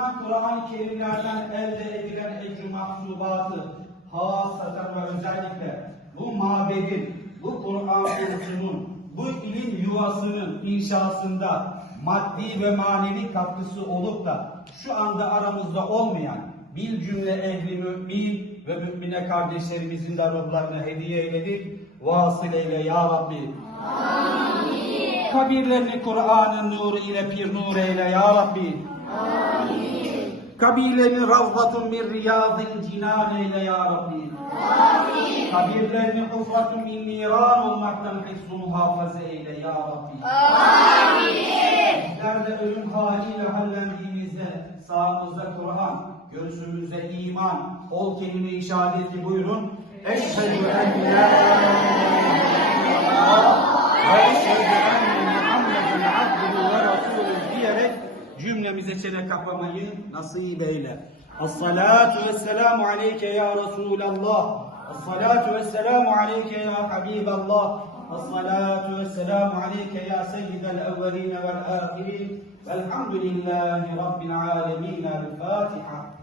okunan Kur'an-ı Kerimlerden elde edilen ecru mahsubatı hasaten ve özellikle bu mabedin, bu Kur'an kursunun, bu ilim yuvasının inşasında maddi ve manevi katkısı olup da şu anda aramızda olmayan bir cümle ehli mümin ve mümine kardeşlerimizin de ruhlarına hediye eyledik. Vasıl eyle ya Rabbi. Kabirlerini Kur'an'ın nuru ile pir nur eyle ya Rabbi. Kabirlerini ravzatun min riyadil cinan eyle ya Rabbi. Kabirlerini hufratun min niran olmaktan hifzu muhafaza eyle ya Rabbi. Bizler de ölüm haliyle hallendiğimizde sağımızda Kur'an, göğsümüzde iman, ol kelime-i şehadeti buyurun. Eşhedü en la cümlemize çene kapamayı nasip eyle. Es-salatu vesselamu aleyke ya Resulallah. Es-salatu vesselamu aleyke ya Habiballah. Es-salatu vesselamu aleyke ya seyyidel evveline vel ahirin. Velhamdülillahi Rabbil alemin. El Fatiha.